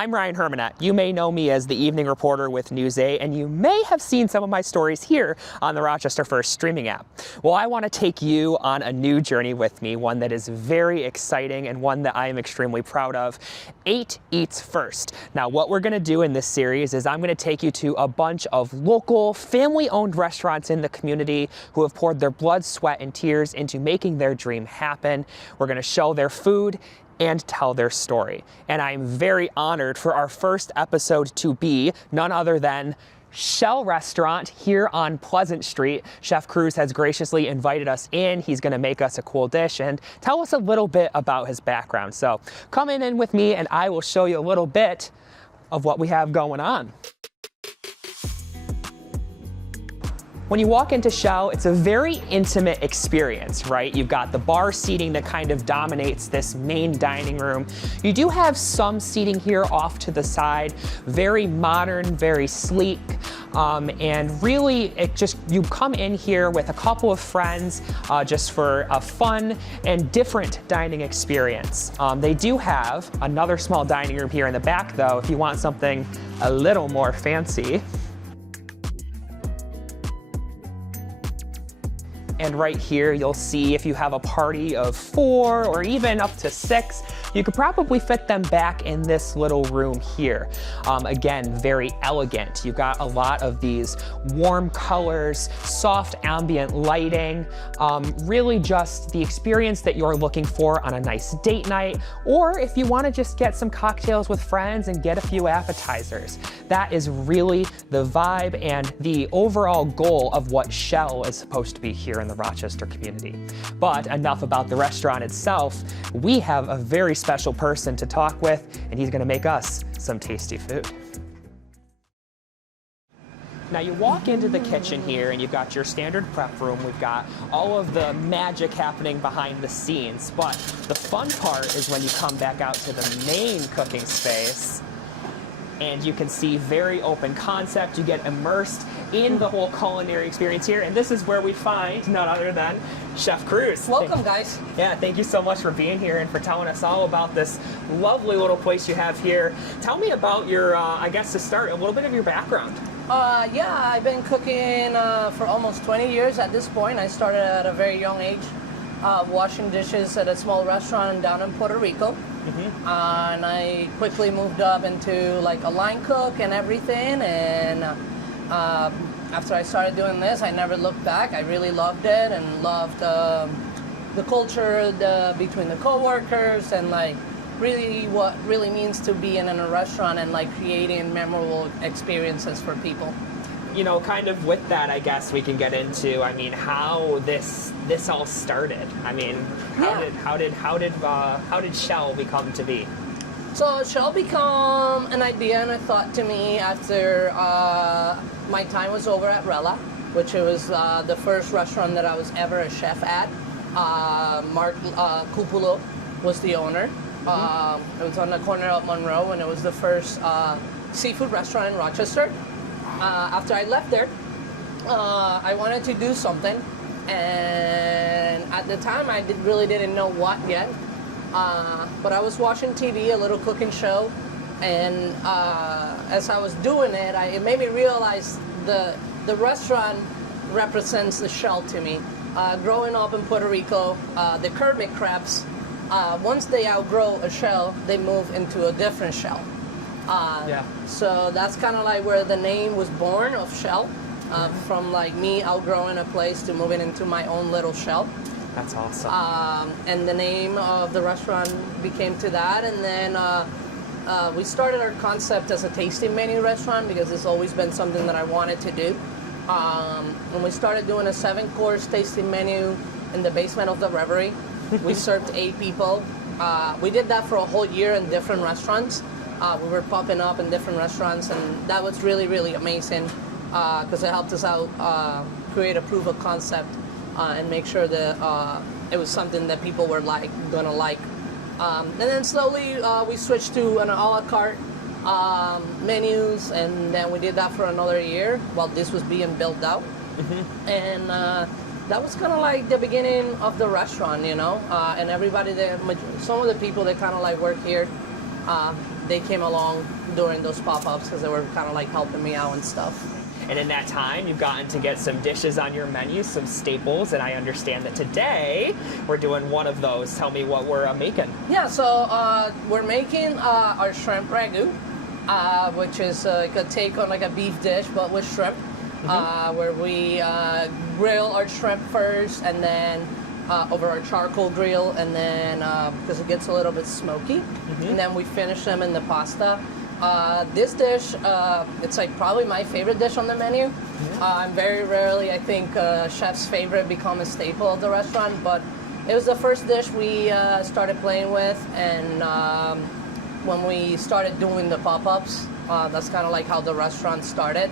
I'm Ryan Hermanette. You may know me as the evening reporter with News 8, and you may have seen some of my stories here on the Rochester First streaming app. Well, I want to take you on a new journey with me, one that is very exciting and one that I am extremely proud of. 8 Eats First. Now, what we're going to do in this series is I'm going to take you to a bunch of local, family-owned restaurants in the community who have poured their blood, sweat, and tears into making their dream happen. We're going to show their food and tell their story. And I'm very honored for our first episode to be none other than Shell Restaurant here on Pleasant Street. Chef Cruz has graciously invited us in. He's gonna make us a cool dish and tell us a little bit about his background. So come in with me and I will show you a little bit of what we have going on. When you walk into Shell, it's a very intimate experience, right? You've got the bar seating that kind of dominates this main dining room. You do have some seating here off to the side, very modern, very sleek, and really you come in here with a couple of friends just for a fun and different dining experience. They do have another small dining room here in the back though, if you want something a little more fancy. And right here, you'll see if you have a party of 4 or even up to 6, you could probably fit them back in this little room here. Again, very elegant. You've got a lot of these warm colors, soft ambient lighting, really just the experience that you're looking for on a nice date night, or if you want to just get some cocktails with friends and get a few appetizers. That is really the vibe and the overall goal of what Shell is supposed to be here in the Rochester community. But enough about the restaurant itself. We have a very special person to talk with, and he's gonna make us some tasty food. Now you walk into the kitchen here and you've got your standard prep room. We've got all of the magic happening behind the scenes, but the fun part is when you come back out to the main cooking space and you can see very open concept. You get immersed in the whole culinary experience here, and this is where we find none other than Chef Cruz. Welcome, guys. Yeah, thank you so much for being here and for telling us all about this lovely little place you have here. Tell me about your, I guess to start, a little bit of your background. Yeah, I've been cooking for almost 20 years at this point. I started at a very young age, washing dishes at a small restaurant down in Puerto Rico. And I quickly moved up into like a line cook and everything, and after I started doing this, I never looked back. I really loved it and loved the culture between the co-workers and like really what really means to be in a restaurant and like creating memorable experiences for people. You know, kind of with that, I guess we can get into, I mean, how this all started. I mean, how did Shell become to be? So Shell become an idea and a thought to me after my time was over at Rella, which was the first restaurant that I was ever a chef at. Mark Cupulo was the owner. It was on the corner of Monroe, and it was the first seafood restaurant in Rochester. After I left there, I wanted to do something, and at the time I really didn't know what yet. But I was watching TV, a little cooking show, and as I was doing it, it made me realize the restaurant represents the Shell to me. Growing up in Puerto Rico, the Kermit crabs, once they outgrow a shell, they move into a different shell. So that's kind of like where the name was born of Shell, from like me outgrowing a place to moving into my own little shell. That's awesome. And the name of the restaurant became to that, and then we started our concept as a tasting menu restaurant because it's always been something that I wanted to do. When we started doing a 7-course tasting menu in the basement of the Reverie, we served 8 people. We did that for a whole year in different restaurants. We were popping up in different restaurants, and that was really, really amazing because it helped us out create a proof of concept and make sure that it was something that people were gonna like. And then slowly we switched to an a la carte menus, and then we did that for another year while this was being built out. And that was kind of like the beginning of the restaurant, you know, and everybody there, some of the people that kind of like work here, they came along during those pop-ups because they were kind of like helping me out and stuff. And in that time, you've gotten to get some dishes on your menu, some staples, and I understand that today we're doing one of those. Tell me what we're making. Yeah, so we're making our shrimp ragu, which is like a take on like a beef dish, but with shrimp, where we grill our shrimp first, and then over our charcoal grill, and then because it gets a little bit smoky, and then we finish them in the pasta. This dish, it's like probably my favorite dish on the menu. Very rarely, I think, chef's favorite become a staple of the restaurant, but it was the first dish we started playing with, and when we started doing the pop-ups, that's kind of like how the restaurant started.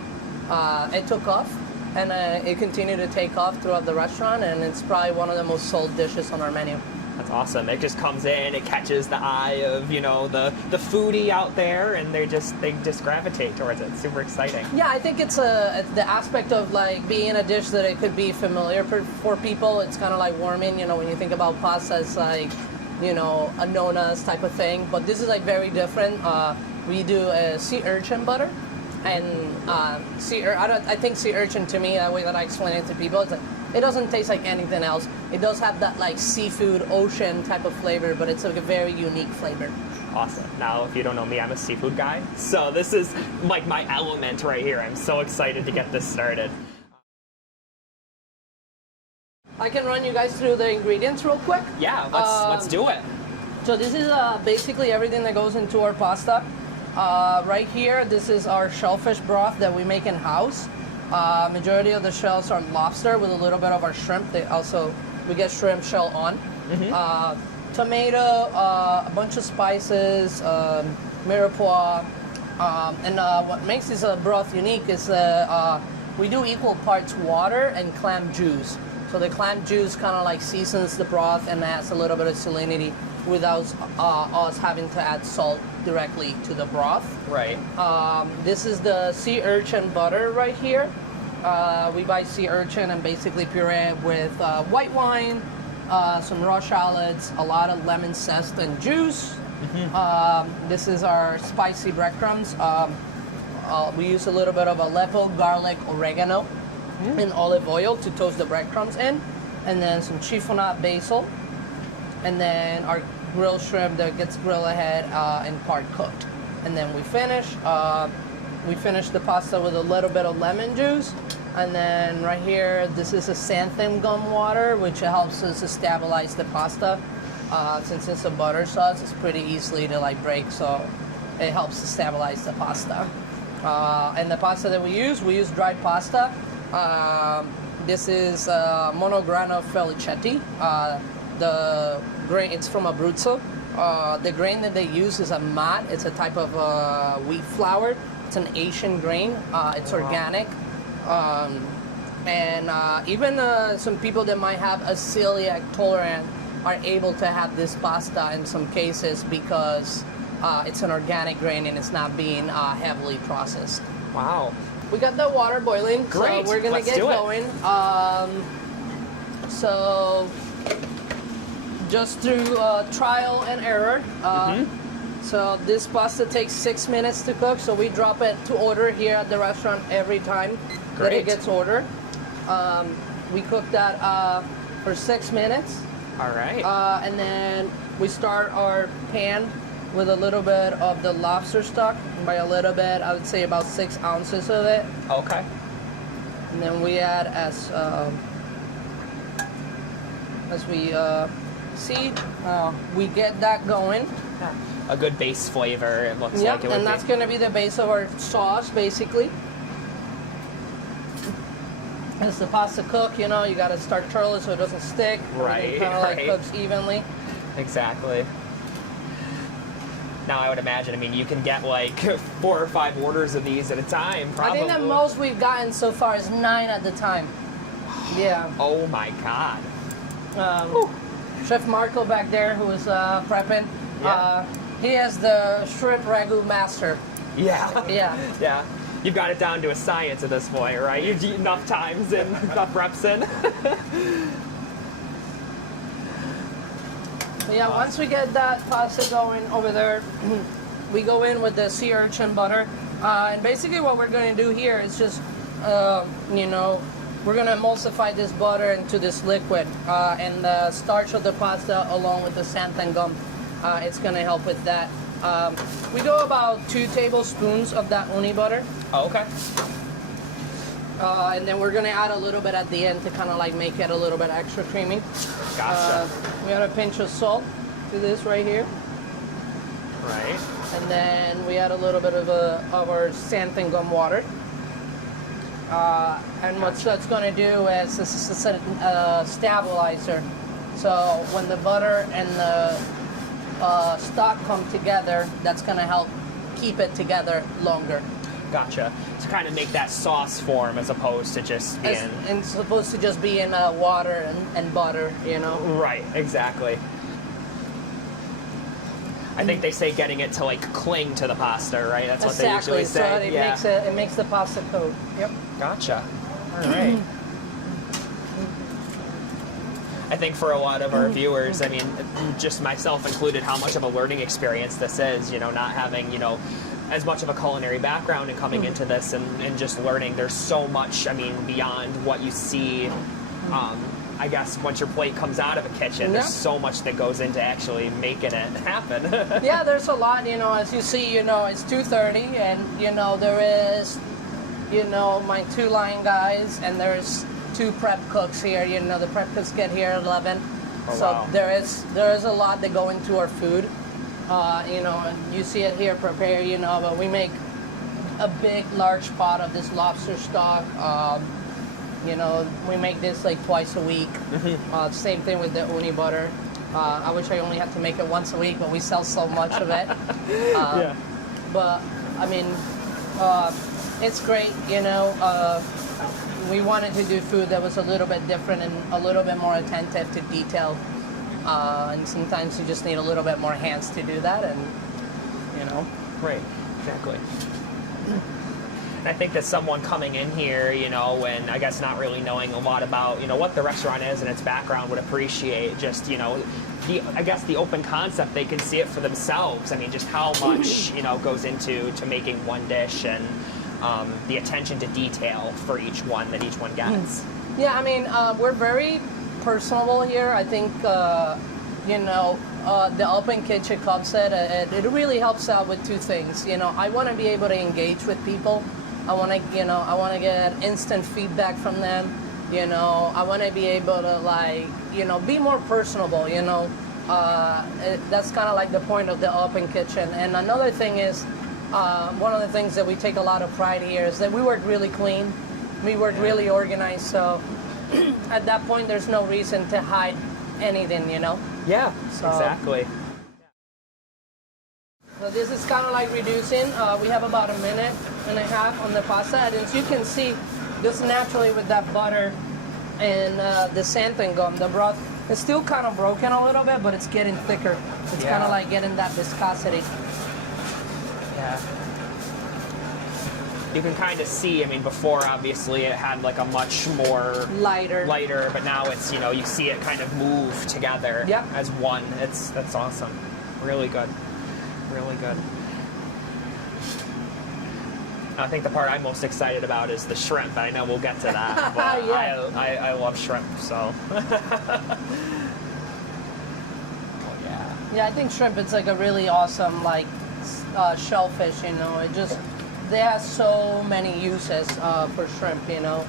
It took off, and it continued to take off throughout the restaurant, and it's probably one of the most sold dishes on our menu. That's awesome. It just comes in, it catches the eye of, you know, the foodie out there, and they just gravitate towards it. Super exciting. Yeah, I think it's the aspect of like being a dish that it could be familiar for people. It's kind of like warming, you know, when you think about pasta, it's like, you know, a nonas type of thing. But this is like very different. We do a sea urchin butter, and I think sea urchin, to me, that way that I explain it to people, it's like, it doesn't taste like anything else. It does have that like seafood, ocean type of flavor, but it's like a very unique flavor. Awesome. Now, if you don't know me, I'm a seafood guy, so this is like my element right here. I'm so excited to get this started. I can run you guys through the ingredients real quick. Yeah, let's do it. So this is basically everything that goes into our pasta. Right here, this is our shellfish broth that we make in-house. Majority of the shells are lobster with a little bit of our shrimp. We get shrimp shell on. Tomato, a bunch of spices, mirepoix, and what makes this broth unique is we do equal parts water and clam juice. So the clam juice kind of like seasons the broth and adds a little bit of salinity without us having to add salt directly to the broth. Right. This is the sea urchin butter right here. We buy sea urchin and basically puree it with white wine, some raw shallots, a lot of lemon zest and juice. This is our spicy breadcrumbs. We use a little bit of Aleppo garlic, oregano, and olive oil to toast the breadcrumbs in, and then some chiffonade basil, and then our grilled shrimp that gets grilled ahead and part cooked. And then we finish the pasta with a little bit of lemon juice, and then right here, this is a xanthan gum water, which helps us to stabilize the pasta. Since it's a butter sauce, it's pretty easily to like break, so it helps to stabilize the pasta. And the pasta that we use dried pasta. This is monograno felicetti. The grain, it's from Abruzzo. The grain that they use is a mat. It's a type of wheat flour. It's an Asian grain. It's organic. And even some people that might have a celiac tolerant are able to have this pasta in some cases because it's an organic grain and it's not being heavily processed. Wow. We got the water boiling, Great. So we're gonna get going. So just through trial and error. So this pasta takes 6 minutes to cook, so we drop it to order here at the restaurant every time that it gets ordered. We cook that for 6 minutes. All right. And then we start our pan with a little bit of the lobster stock. By a little bit, I would say about 6 ounces of it. Okay. And then we add as we see, we get that going. A good base flavor, it looks like it would and that's going to be the base of our sauce, basically. As the pasta cook, you know, you got to start turtle so it doesn't stick. Right, It kind of like cooks evenly. Exactly. Now I would imagine, I mean, you can get like 4 or 5 orders of these at a time, probably. I think the most we've gotten so far is 9 at the time. Yeah. Oh my God. Chef Marco back there who was prepping, Yeah. he has the shrimp ragu master. Yeah. Yeah. Yeah. You've got it down to a science at this point, right? You've eaten enough times and enough reps in. Yeah, once we get that pasta going over there, we go in with the sea urchin butter, and basically what we're going to do here is just, you know, we're going to emulsify this butter into this liquid, and the starch of the pasta along with the xanthan gum, it's going to help with that. We do about 2 tablespoons of that uni butter. Oh, okay. And then we're gonna add a little bit at the end to kind of like make it a little bit extra creamy. Gotcha. We add a pinch of salt to this right here. Right. And then we add a little bit of our xanthan gum water. And what that's gonna do is this is a stabilizer. So when the butter and the stock come together, that's gonna help keep it together longer. Gotcha. To kind of make that sauce form as opposed to just being... And it's supposed to just be in water and butter, you know? Right, exactly. I think they say getting it to like cling to the pasta, right? That's what they usually say. So it makes the pasta coat. Yep. Gotcha. All right. I think for a lot of our viewers, I mean, just myself included, how much of a learning experience this is, you know, not having, you know, as much of a culinary background and coming into this and just learning. There's so much, I mean, beyond what you see, I guess, once your plate comes out of a kitchen, there's so much that goes into actually making it happen. Yeah, there's a lot, you know, as you see, you know, it's 2:30 and, you know, there is, you know, my 2 line guys and there's 2 prep cooks here. You know, the prep cooks get here at 11. Oh, so wow. there is a lot that go into our food. You know, and you see it here prepared, you know, but we make a big, large pot of this lobster stock. You know, we make this like twice a week. Same thing with the uni butter. I wish I only had to make it once a week, but we sell so much of it. Yeah. But, I mean, it's great, you know. We wanted to do food that was a little bit different and a little bit more attentive to detail. And sometimes you just need a little bit more hands to do that, and, you know. Right, exactly. And I think that someone coming in here, you know, and I guess not really knowing a lot about, you know, what the restaurant is and its background would appreciate just, you know, I guess the open concept. They can see it for themselves. I mean, just how much, you know, goes into making one dish and the attention to detail for each one that each one gets. Yeah, I mean, we're very personable here. I think, you know, the open kitchen concept, it really helps out with 2 things. You know, I want to be able to engage with people. I want to, you know, I want to get instant feedback from them. You know, I want to be able to, like, you know, be more personable, you know. That's kind of like the point of the open kitchen. And another thing is, one of the things that we take a lot of pride here is that we work really clean. We work really organized. So at that point, there's no reason to hide anything, you know? Yeah, So- exactly. So this is kind of like reducing. We have about 1.5 minutes on the pasta. And as you can see, just naturally with that butter and the xanthan gum, the broth is still kind of broken a little bit, but it's getting thicker. It's kind Yeah. of like getting that viscosity. Yeah. You can kind of see, I mean, before obviously it had like a much more Lighter. but now it's, you know, you see it kind of move together Yep. as one. That's awesome. Really good. Really good. I think the part I'm most excited about is the shrimp. I know we'll get to that, but Yeah. I love shrimp, so. Oh, yeah. Yeah, I think shrimp is like a really awesome like shellfish. You know, they have so many uses for shrimp. You know,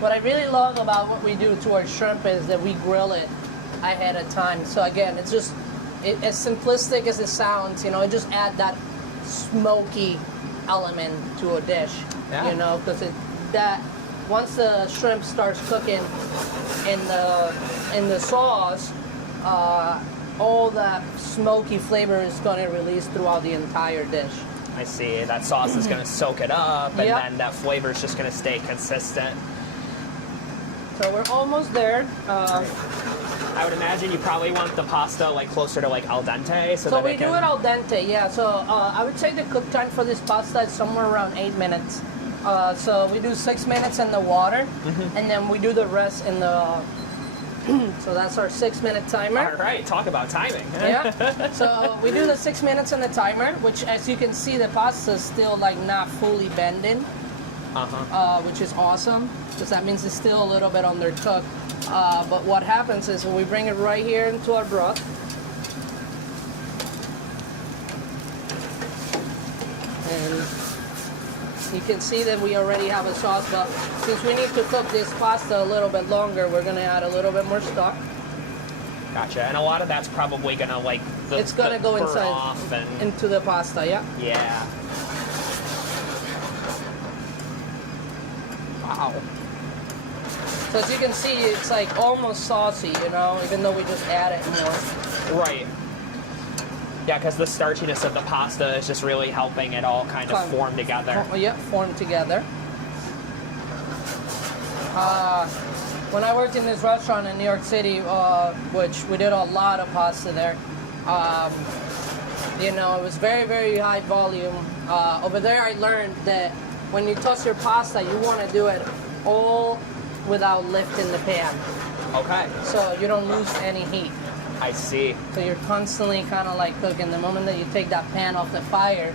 what I really love about what we do to our shrimp is that we grill it ahead of time. So again, it's just as simplistic as it sounds. You know, it just add that smoky element to a dish. Yeah. You know, because once the shrimp starts cooking in the sauce, all that smoky flavor is going to release throughout the entire dish. I see. That sauce is going to soak it up, and Yep. then that flavor is just going to stay consistent. So we're almost there. I would imagine you probably want the pasta like closer to like al dente, so So that we it do can... it al dente, yeah. So I would say the cook time for this pasta is somewhere around 8 minutes. So we do 6 minutes in the water, and then we do the rest in the So that's our 6-minute timer. All right, talk about timing. Yeah. So we do the 6 minutes on the timer, which, as you can see, the pasta is still like not fully bending, which is awesome because that means it's still a little bit undercooked. But what happens is when we bring it right here into our broth, and you can see that we already have a sauce, but since we need to cook this pasta a little bit longer, we're gonna add a little bit more stock. Gotcha. And a lot of that's probably gonna like It's gonna go burn inside off and into the pasta, yeah. yeah. Wow. So as you can see, it's like almost saucy, you know, even though we just added more. Right. Yeah, because the starchiness of the pasta is just really helping it all kind of form together. Yeah, form together. When I worked in this restaurant in New York City, which we did a lot of pasta there, you know, it was very, very high volume. Over there I learned that when you toss your pasta, you want to do it all without lifting the pan. Okay. So you don't lose any heat. I see. So you're constantly kind of like cooking. The moment that you take that pan off the fire,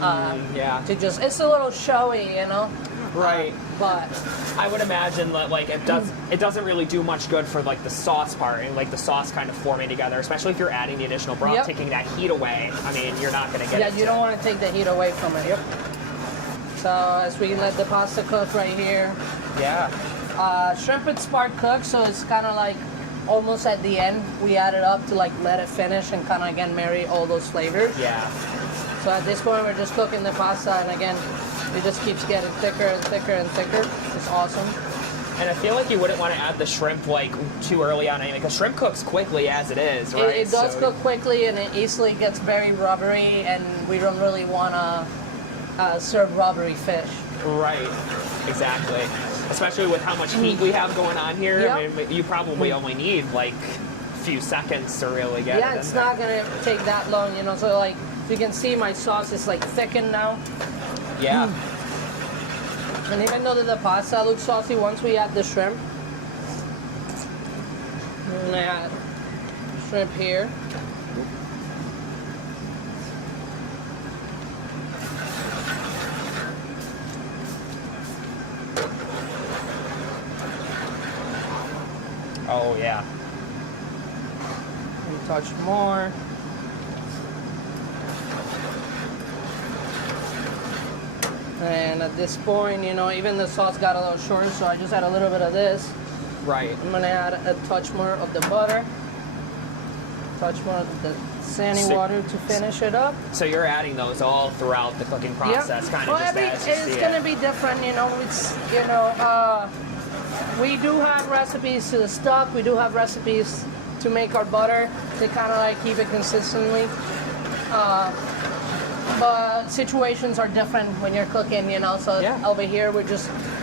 Yeah. to just, it's a little showy, you know? Right. But I would imagine that like it doesn't really do much good for like the sauce part and like the sauce kind of forming together, especially if you're adding the additional broth, Yep. taking that heat away. I mean, you're not going to get yeah, it. you don't want to take the heat away from it. Yep. So as we let the pasta cook right here, Yeah. shrimp and spark cook, so it's kind of like almost at the end, we add it up to like let it finish and kind of again marry all those flavors. Yeah. So at this point, we're just cooking the pasta, and again, it just keeps getting thicker and thicker and thicker. It's awesome. And I feel like you wouldn't want to add the shrimp like too early on anything because shrimp cooks quickly as it is, right? It does So- cook quickly, and it easily gets very rubbery, and we don't really want to serve rubbery fish. Right. Exactly. Especially with how much heat we have going on here. Yep. I mean, you probably only need like a few seconds to really get it Yeah, in it's there. not gonna take that long, you know. So like, you can see my sauce is like thickened now. Yeah. And even though that the pasta looks saucy, once we add the shrimp, we're gonna add shrimp here. Oh yeah. A touch more. And at this point, you know, even the sauce got a little short, so I just add a little bit of this. Right. I'm gonna add a touch more of the butter, touch more of the sandy So- water to finish it up. So you're adding those all throughout the cooking process, kind of Well, just as you it's see gonna it. be different, you know. It's we do have recipes to the stock. We do have recipes to make our butter to kind of like keep it consistently. But situations are different when you're cooking, you know. So Yeah. over here,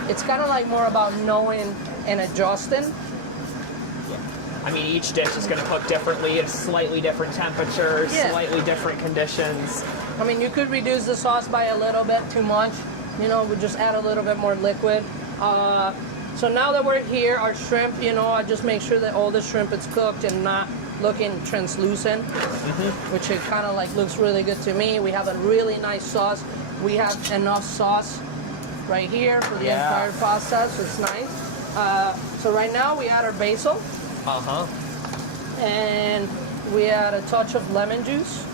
it's kind of like more about knowing and adjusting. I mean, each dish is going to cook differently at slightly different temperatures, Yeah. slightly different conditions. I mean, you could reduce the sauce by a little bit too much. You know, we just add a little bit more liquid. So now that we're here, our shrimp, you know, I just make sure that all the shrimp is cooked and not looking translucent, which it kind of like looks really good to me. We have a really nice sauce. We have enough sauce right here for the Yeah. entire pasta, so it's nice. So right now we add our basil, Uh-huh. and we add a touch of lemon juice.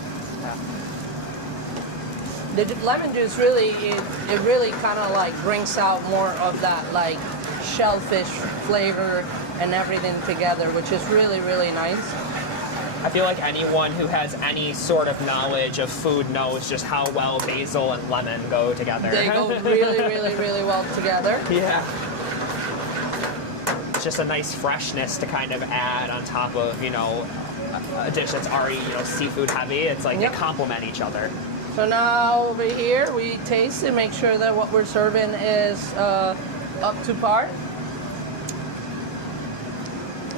The lemon juice really, it really kind of like brings out more of that like shellfish flavor and everything together, which is really, really nice. I feel like anyone who has any sort of knowledge of food knows just how well basil and lemon go together. They go really, really, really well together. Yeah. It's just a nice freshness to kind of add on top of, you know, a dish that's already, you know, seafood heavy. It's like Yep. they complement each other. So now over here, we taste and make sure that what we're serving is up to par.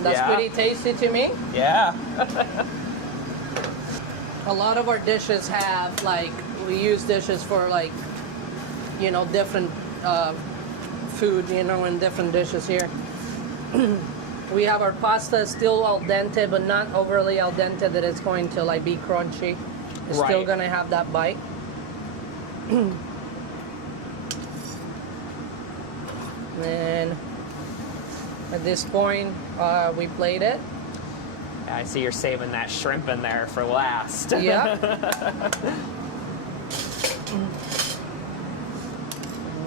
That's Yeah. pretty tasty to me. Yeah. A lot of our dishes have like, we use dishes for like, you know, different food, you know, in different dishes here. We have our pasta still al dente, but not overly al dente that it's going to like be crunchy. It's still Right. gonna have that bite. And at this point, we plate it. I see you're saving that shrimp in there for last. Yeah.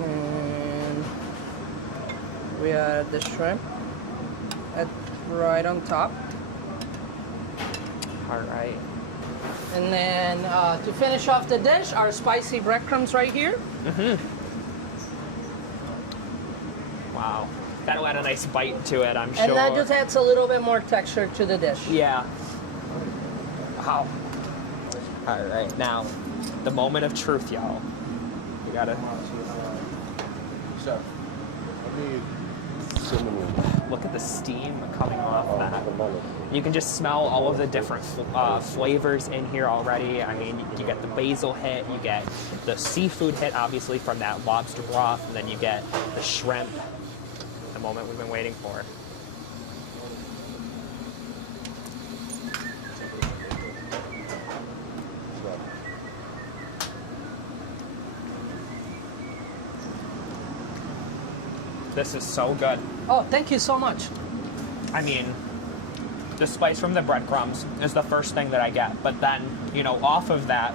And we add the shrimp right on top. All right. And then to finish off the dish, our spicy breadcrumbs right here. Wow. That'll add a nice bite to it, I'm sure. And that just adds a little bit more texture to the dish. Yeah. Wow. All right, now, the moment of truth, y'all. You gotta Chef, I need cinnamon. look at the steam coming off that. You can just smell all of the different flavors in here already. I mean, you get the basil hit, you get the seafood hit, obviously, from that lobster broth, and then you get the shrimp. The moment we've been waiting for. This is so good. Oh, thank you so much. I mean, the spice from the breadcrumbs is the first thing that I get. But then, you know, off of that,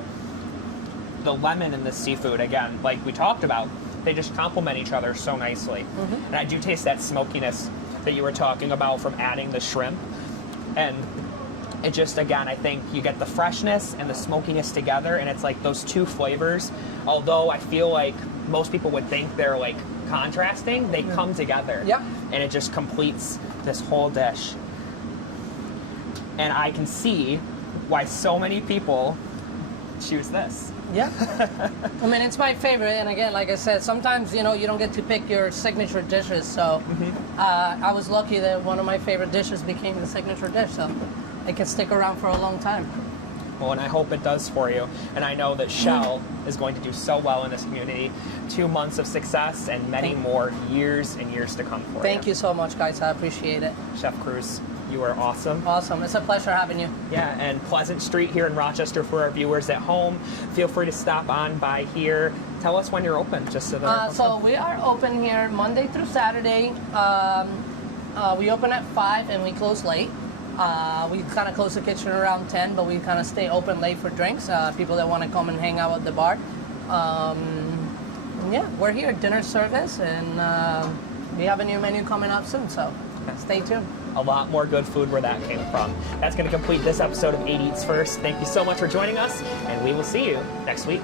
the lemon and the seafood, again, like we talked about, they just complement each other so nicely. And I do taste that smokiness that you were talking about from adding the shrimp. And it just, again, I think you get the freshness and the smokiness together, and it's like those two flavors, although I feel like most people would think they're like contrasting, they come together. Yep. And it just completes this whole dish. And I can see why so many people choose this. Yeah. I mean, it's my favorite. And again, like I said, sometimes, you know, you don't get to pick your signature dishes. So I was lucky that one of my favorite dishes became the signature dish. So it can stick around for a long time. Well, and I hope it does for you. And I know that Shell is going to do so well in this community. 2 months of success and many more years and years to come for you. Thank you so much, guys. I appreciate it. Chef Cruz, you are awesome. Awesome. It's a pleasure having you. Yeah, and Pleasant Street here in Rochester for our viewers at home. Feel free to stop on by here. Tell us when you're open, just so that. So we are open here Monday through Saturday. We open at 5 and we close late. We kind of close the kitchen around 10, but we kind of stay open late for drinks. People that want to come and hang out at the bar. Yeah, we're here, dinner service, and we have a new menu coming up soon, so stay tuned. A lot more good food where that came from. That's going to complete this episode of 8 Eats First. Thank you so much for joining us, and we will see you next week.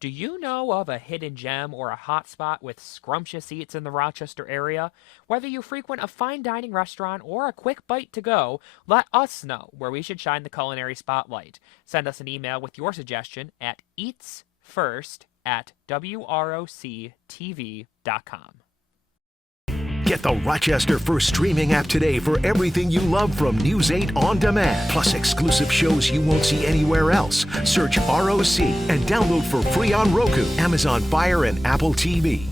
Do you know of a hidden gem or a hot spot with scrumptious eats in the Rochester area? Whether you frequent a fine dining restaurant or a quick bite to go, let us know where we should shine the culinary spotlight. Send us an email with your suggestion at eatsfirst@wroctv.com. Get the Rochester First streaming app today for everything you love from News 8 On Demand, plus exclusive shows you won't see anywhere else. Search ROC and download for free on Roku, Amazon Fire, and Apple TV.